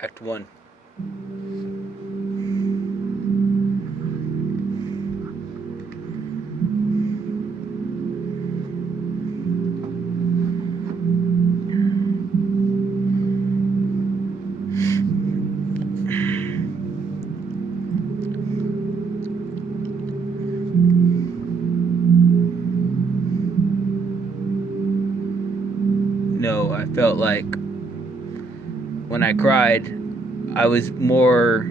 Act 1. I felt like when I cried, I was more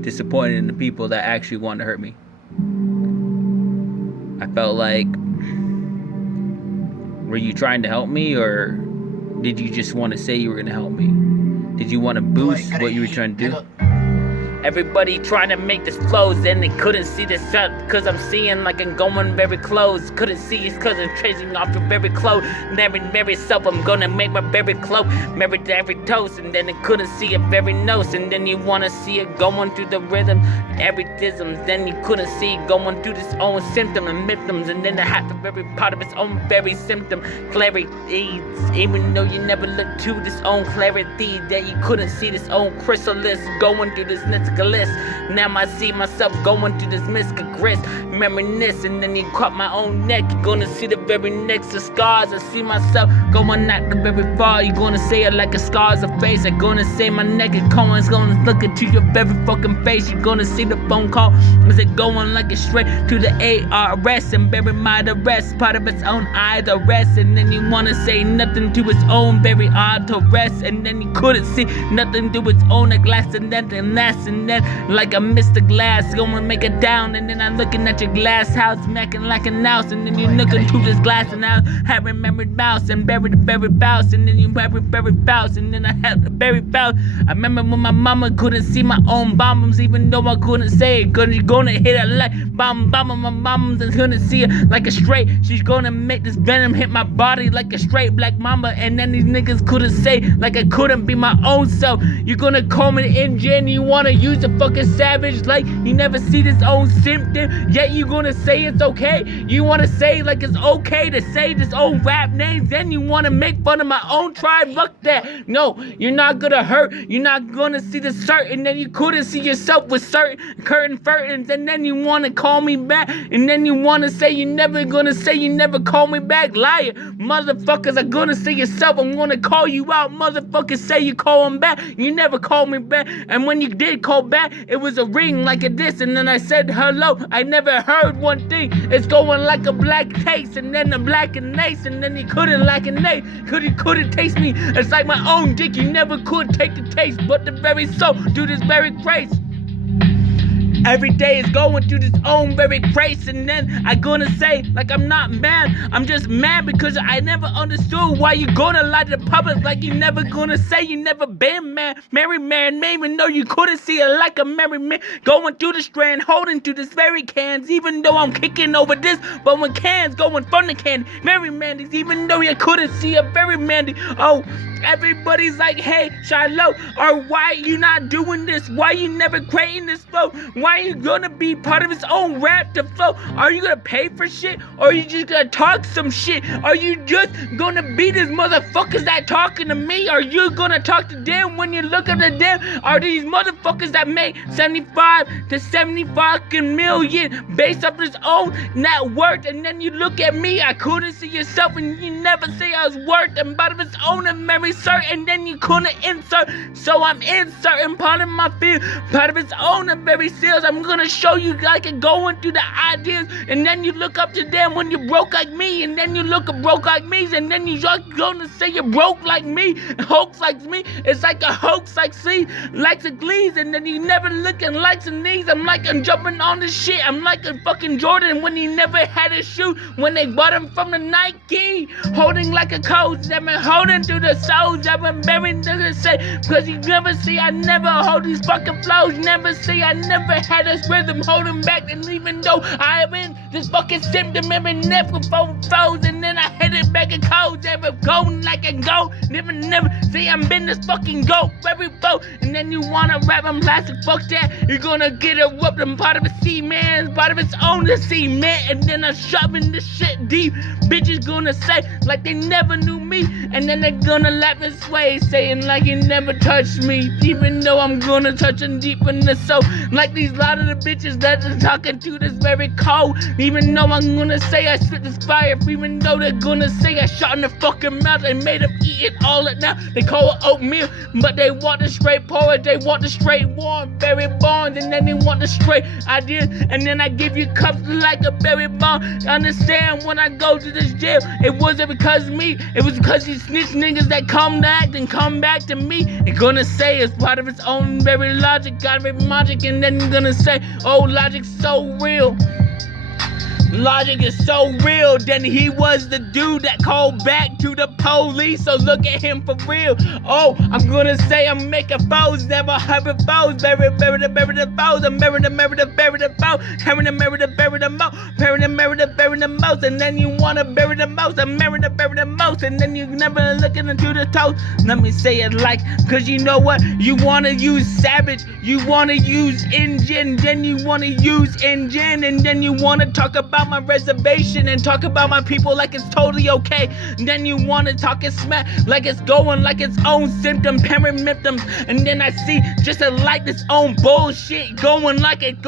disappointed in the people that actually wanted to hurt me. I felt like, were you trying to help me, or did you just want to say you were going to help me? Did you want to boost what you were trying to do? Everybody trying to make this close, and they couldn't see the shot, cause I'm seeing like I'm going very close. Couldn't see it's cause I'm chasing off your very close. Very self, I'm gonna make my very close. Married to every toast, and then they couldn't see it very nose. And then you wanna see it going through the rhythm, every dism. Then you couldn't see it going through this own symptom and symptoms. And then it had the very part of its own very symptom. Clarity, even though you never looked to this own clarity, that you couldn't see this own chrysalis going through this next list. Now I see myself going through this miscagris, reminisce, and then you caught my own neck. You're gonna see the very next of scars. I see myself going at the very far. You're gonna say it like a scar's a face. I'm gonna say my neck is calling. It's gonna look into your very fucking face. You're gonna see the phone call. Is it going like a straight to the ARS and bury my arrest, part of its own eye the rest. And then you wanna say nothing to its own very odd to rest. And then you couldn't see nothing to its own a glass and then and then like I missed the glass, gonna make it down. And then I'm looking at your glass house, macking like a mouse. And then you looking through this glass, and I have remembered mouse and buried the very bounce. And then you buried bounce, and then I had the very bounce. I remember when my mama couldn't see my own bombs, even though I couldn't say it. Gonna hit it like bomb, my mom's is gonna see it like a straight. She's gonna make this venom hit my body like a straight black mama. And then these niggas couldn't say like I couldn't be my own self. You're gonna call me the engine, you wanna use a fucking savage like you never see this own symptom, yet you gonna say it's okay. You wanna say like it's okay to say this old rap names, then you wanna make fun of my own tribe. Fuck that. No, you're not gonna hurt. You're not gonna see the certain, then you couldn't see yourself with certain curtains, and then you wanna call me back, and then you wanna say you never gonna say you never call me back. Liar, motherfuckers are gonna say yourself. I'm gonna call you out. Motherfuckers say you call them back. You never call me back, and when you did call back, it was a ring like a diss, and then I said hello. I never heard one thing. It's going like a black taste, and then a black and ace, and then you couldn't like an ace, you couldn't taste me. It's like my own dick. You never could take the taste, but the very soul do this very grace. Every day is going through this own very grace, and then I gonna say like I'm not mad. I'm just mad because I never understood why you gonna lie to the public like you never gonna say you never been mad. Married man, even though you couldn't see it like a married man. Going through the strand, holding to this very cans, even though I'm kicking over this. But when cans going from the can, very mandy, even though you couldn't see a very mandy. Oh, everybody's like, hey, Shiloh, or why you not doing this? Why you never creating this flow? Why are you gonna be part of its own rap to flow? Are you gonna pay for shit? Or are you just gonna talk some shit? Are you just gonna be these motherfuckers that talking to me? Are you gonna talk to them when you look at the them? Are these motherfuckers that make 75 to 75 million based off this own net worth? And then you look at me, I couldn't see yourself, and you never say I was worth and part of its own and memory cert, and then you couldn't insert. So I'm inserting part of my field, part of its own and very seals. I'm gonna show you like it going through the ideas, and then you look up to them when you're broke like me, and then you look at broke like me, and then you just gonna say you're broke like me, hoax like me. It's like a hoax like C, likes a glees, and then you never looking likes and knees. I'm like I'm jumping on this shit. I'm like a fucking Jordan when he never had a shoe, when they bought him from the Nike, holding like a coach. I've been holding through the soul. I've been buried to the say, cause you never see I never hold these fucking flows. Never see I never had this rhythm holding back, and even though I am in this fucking symptom, every never foes, and then I hit it back and cold, never going like a go, never see I'm been this fucking goat, every boat, and then you wanna rap, I'm plastic, fuck that, you're gonna get erupted, I'm part of a C-man, part of its own to cement, and then I'm shoving this shit deep, bitches gonna say like they never knew me, and then they're gonna laugh rapping sway, saying like he never touched me, even though I'm gonna touch him deep in the soul. Like these lot of the bitches that are talking to this very cold, even though I'm gonna say I spit this fire, even though they're gonna say I shot in the fucking mouth. They made them eat it all it now. They call it oatmeal, but they want the straight porridge, they want the straight warm berry bonds, and then they want the straight idea. And then I give you cups like a berry bond. Understand when I go to this jail, it wasn't because of me, it was because these snitch niggas that come to act and come back to me. They're gonna say it's part of its own very logic, got very logic, and then you're gonna say, oh, logic's so real. Logic is so real, then he was the dude that called back to the police, so look at him for real. Oh, I'm gonna say I'm making foes, never having foes, bury the foes, I'm bury the foes, having to bury the most, bury the most, and then you wanna bury the most, I'm bury the most, and then you never looking into the toes. Let me say it like, cause you know what, you wanna use savage, you wanna use engine, then you wanna use engine, and then you wanna talk about my reservation and talk about my people like it's totally okay. And then you wanna talk and smack like it's going like its own symptom, symptoms. And then I see just a like its own bullshit going like it's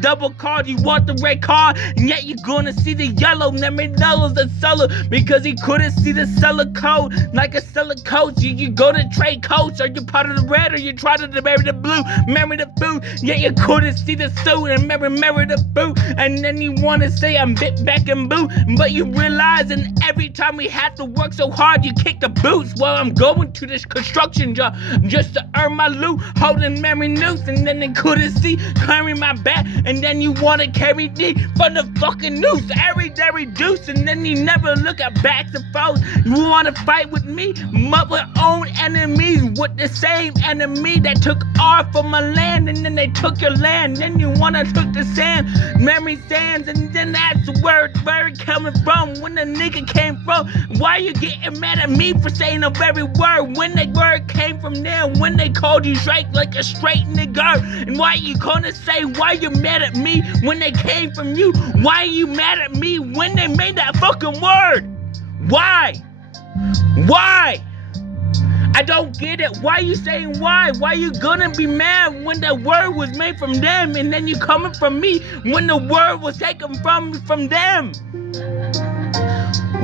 double card. You want the red card, and yet you're gonna see the yellow. Never knows the seller because he couldn't see the seller code like a seller coach. You go to trade coach, or you part of the red, or you try to marry the blue, marry the food. Yet you couldn't see the suit and marry the boot. And then you wanna say I'm bit back and boot, but you realizing every time we have to work so hard, you kick the boots. Well, I'm going to this construction job just to earn my loot, holding memory noose, and then they couldn't see carrying my back, and then you wanna carry me from the fucking noose, every deuce, and then you never look at backs and foes. You wanna fight with me, mother own enemies, with the same enemy that took off from my land, and then they took your land. Then you wanna took the sand, memory sands, and then that's where it coming from. When the nigga came from, why you getting mad at me for saying the very word when the word came from them? When they called you straight like a straight nigga, and why you gonna say why you mad at me when they came from you? Why you mad at me when they made that fucking word? Why? I don't get it. Why you saying why? Why you gonna be mad when that word was made from them, and then you coming from me when the word was taken from them?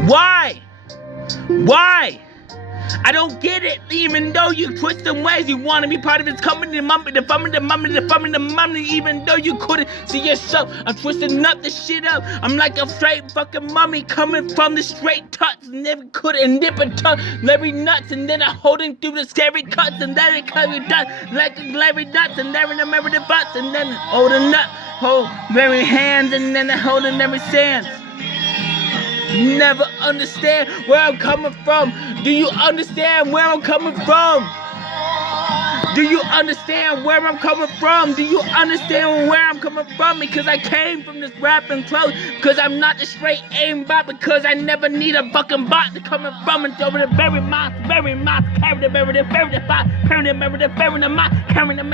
Why? I don't get it. Even though you twist them ways, you want to be part of this company, the mummy, even though you couldn't see yourself. I'm twisting up the shit up. I'm like a straight fucking mummy coming from the straight tucks. Never couldn't nip a tongue, Larry nuts, and then I'm holding through the scary cuts, and then it comes done like a Larry nuts, and then remember the butts, and then holding up, hold very hands, and then holding every sands. Never understand where I'm coming from. Do you understand where I'm coming from? Do you understand where I'm coming from? Do you understand where I'm coming from? Because I came from this rapping clothes. Because I'm not the straight aimbot. Because I never need a fucking bot to come from and over the very mouth, carry the bot, carry the bot, carry the mouth, carry the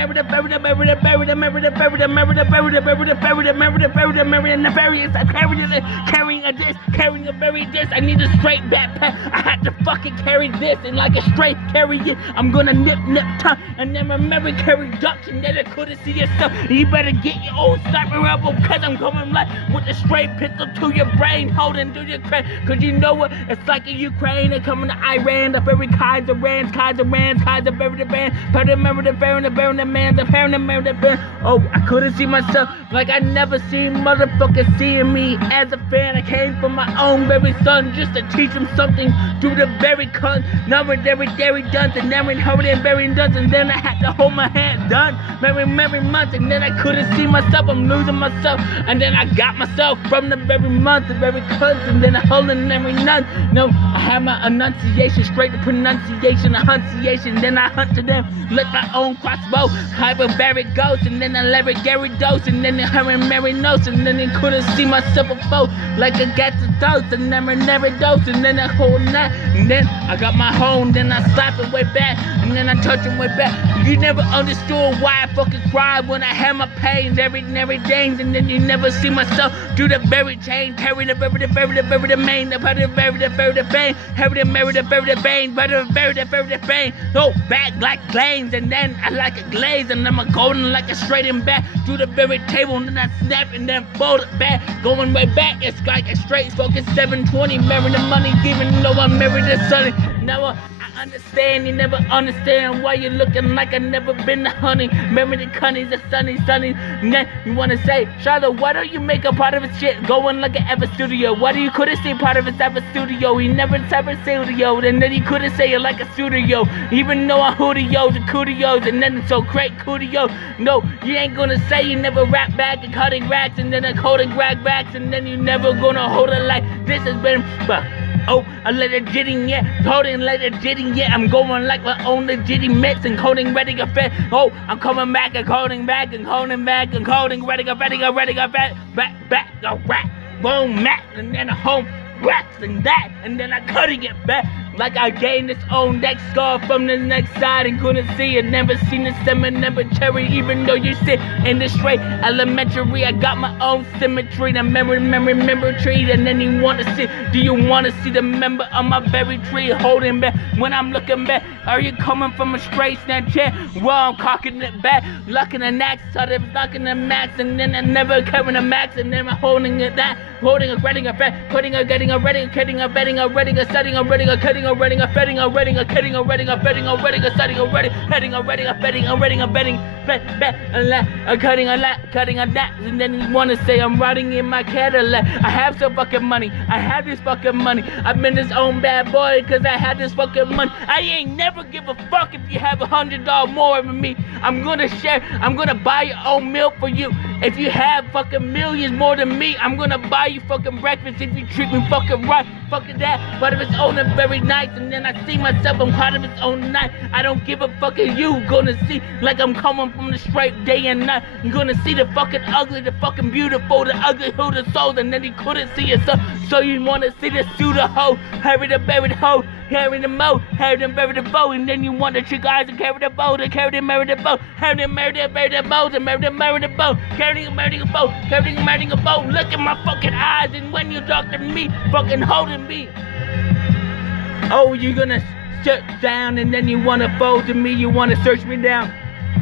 carrying a very this. I need a straight backpack. I had to fucking carry this, and like a straight carry it, I'm gonna nip tongue, and then remember carry ducks, and then I couldn't see yourself. You better get your old sniper rifle, cause I'm coming like with a straight pistol to your brain, holding through your crane. Cause you know what? It's like in Ukraine, they're coming to Iran, the very kinds of rans, very the band, remember the baron, the man, the parent, the band. Oh, I couldn't see myself like I never seen motherfuckers seeing me as a fan. I came from my own very son just to teach him something through the very cunt. Now we're very done, and then we're holding very done, and then I had to hold my hand done. Very months, and then I couldn't see myself. I'm losing myself, and then I got myself from the very month, the very cunts, and then I holding every none. No, I had my enunciation, straight to pronunciation, enunciation. Then I hunt to them, let my own crossbow, hyperbaric ghost, and then I let it Gary dose, and then I heard Mary notes, and then I couldn't see myself a foe like I got the dose, and never dose, and then I hold that, and then I got my home, then I slap it way back, and then I touch it way back. You never understood why I fucking cried when I had my pain every things, and then you never see myself do the very change, carry the main, the pain, carry the pain, the pain. No, back like glaze, and then I like a glaze, and I'm a golden like a straight and back to the very table, and then I snap and then fold it back, going right back. It's like a straight focus 720, marry the money, even though I'm married to Sunny. Now I understand, you never understand why you're looking like I never been to honey. Remember the cunnies, the sunny. And then you wanna say, Charlotte, why don't you make a part of his shit going like an ever studio? Why do you couldn't see part of his ever studio? He never ever studio, and then he couldn't say it like a studio. Even though I'm Hootios and Cootios, and then it's so great Cootio. No, you ain't gonna say you never rap back and cutting racks, and then a coding rag backs, and then you never gonna hold it like this has been. Oh, I let it jitting yet, holding let it jitting yet. I'm going like my own the jitty mitts and coding ready to fit. Oh, I'm coming back and coding back and coding back and coding ready to back a rap, boom, mat, and then a home raps and that, and then I cutting it back. Like I gained its own neck scar from the next side and couldn't see it. Never seen the cemetery, even though you sit in the straight elementary. I got my own symmetry, the memory tree. And then you want to see, do you want to see the member of my berry tree holding back? When I'm looking back, are you coming from a straight Snapchat? Well, I'm cocking it back, locking the next, so they're locking the max, and then I never carrying a max, and then I'm holding it that, holding a getting a fat, putting a getting a ready, cutting a betting a ready, a setting a ready, a cutting a ready, a fetting a ready, a cutting a ready, a betting a ready, a setting a ready, heading a ready, a betting a ready, a betting, bet, a lot, a cutting a lot, cutting a that, and then you wanna say I'm riding in my Cadillac. I have some fucking money, I have this fucking money. I've been this own bad boy cause I had this fucking money. I ain't never give a fuck if you have $100 more than me. I'm gonna share, I'm gonna buy your own meal for you. If you have fucking millions more than me, I'm gonna buy you fucking breakfast if you treat me fucking right. Fucking that, part of its own and very nice. And then I see myself, I'm part of its own night. I don't give a fucking you. Gonna see like I'm coming from the straight day and night. You're gonna see the fucking ugly, the fucking beautiful, the ugly who the souls, and then you couldn't see yourself. So you wanna see the pseudo hoe, Harry the buried hoe, Harry the mo, Harry the buried the bow, and then you want the trick eyes and carry the bow, to carry the marry the bow, Harry the marry the bow, to marry the bow, carrying a bow, carrying a bow. Look at my fucking eyes, and when you talk to me, fucking holding me. Oh, you're gonna shut down, and then you wanna fold to me, you wanna search me down.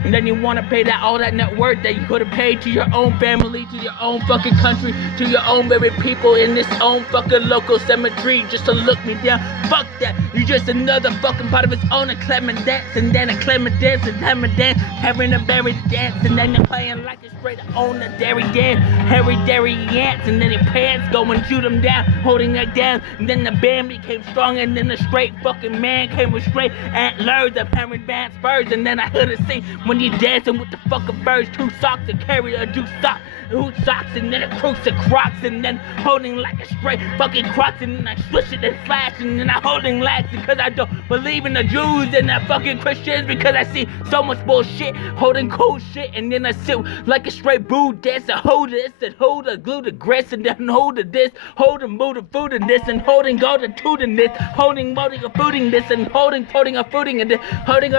And then you want to pay that all that net worth that you could have paid to your own family, to your own fucking country, to your own very people in this own fucking local cemetery just to look me down. Fuck that. You just another fucking part of its own, a Clement dance, and then a Clement dance, and Clement dance, having a berry dance, and then you're playing like it's straight on the dairy dance, Harry dairy ants, and then your pants go and shoot them down, holding that down, and then the band became strong, and then the straight fucking man came with straight antlers, the parent band spurs, and then I heard it sing. When you dancing with the fucking birds, 2 socks to carry a 2 socks, 2 socks, and then it crooks the crocs, and then holding like a straight fucking crocs, and then I switch it and flash, and then I holding lags because I don't believe in the Jews and the fucking Christians because I see so much bullshit, holding cool shit, and then I sit like a straight boo dancer, hold this and hold a glue the grits, and then hold the this, hold a move the food in this, and holding go to toot in this, holding a fooding this, and holding a fooding and this, holding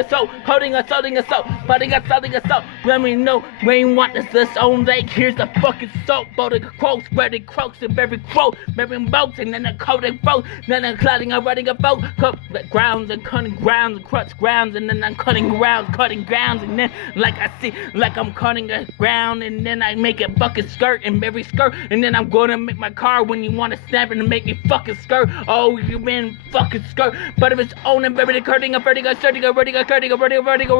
a soap, holding a solding a soap, budding a soap. Let me know when you want this own lake. Here's the fucking soap, boating croaks, spreading croaks, and very croak, bearing boats, and then a coating boat, then I'm cutting a running a boat, cut grounds and cutting grounds and crutch grounds, and then I'm cutting grounds, and then like I see, like I'm cutting a ground, and then I make a fucking skirt and very skirt, and then I'm gonna make my car when you wanna snap it and make me fucking skirt. Oh, you been fucking skirt, but if it's own and very cutting a vertigo, starting a vertigo, cutting a vertigo, holding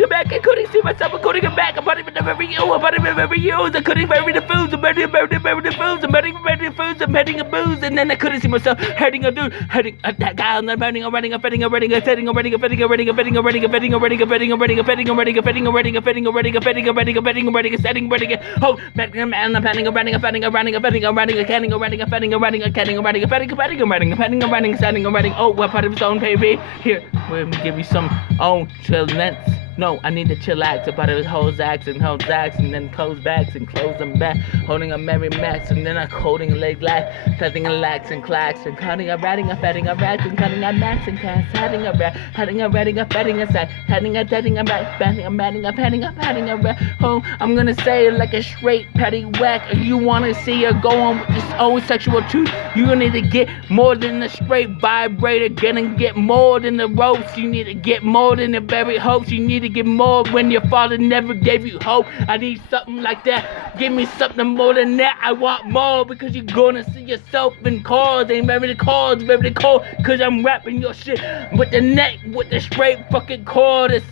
it back, and couldn't see myself, and couldn't get back, I'm putting it every you, I'm putting it every you, I couldn't bury the foods, I'm burying the foods, I'm burying the foods, I'm heading a booze, and then I couldn't see myself, heading a dude, heading a that guy, and I'm running, setting oh, what part of his own baby? Here, let me give you some own chillness. No, I need to chillax about his whole zacks and then close backs and close them back. Holding a Mary Max and then I'm holding a leg lack, cutting a lax and clacks and cutting a ratting a fatting a rat and cutting a max and cast, having a rat, having a ratting a fatting a sack, having a tetting a rat, batting a matting a patting a patting a rat. Oh, I'm gonna say it like a straight patty whack. If you wanna see her go on with this old sexual truth, you gonna need to get more than a straight vibrator, gonna get more than the ropes, you need to get more than the buried hopes, you need to get more when your father never gave you hope. I need something like that, give me something more than that, I want more, because you're gonna see yourself in cars, ain't ready to cause, ready to call, cause I'm rapping your shit with the neck, with the straight fucking chord.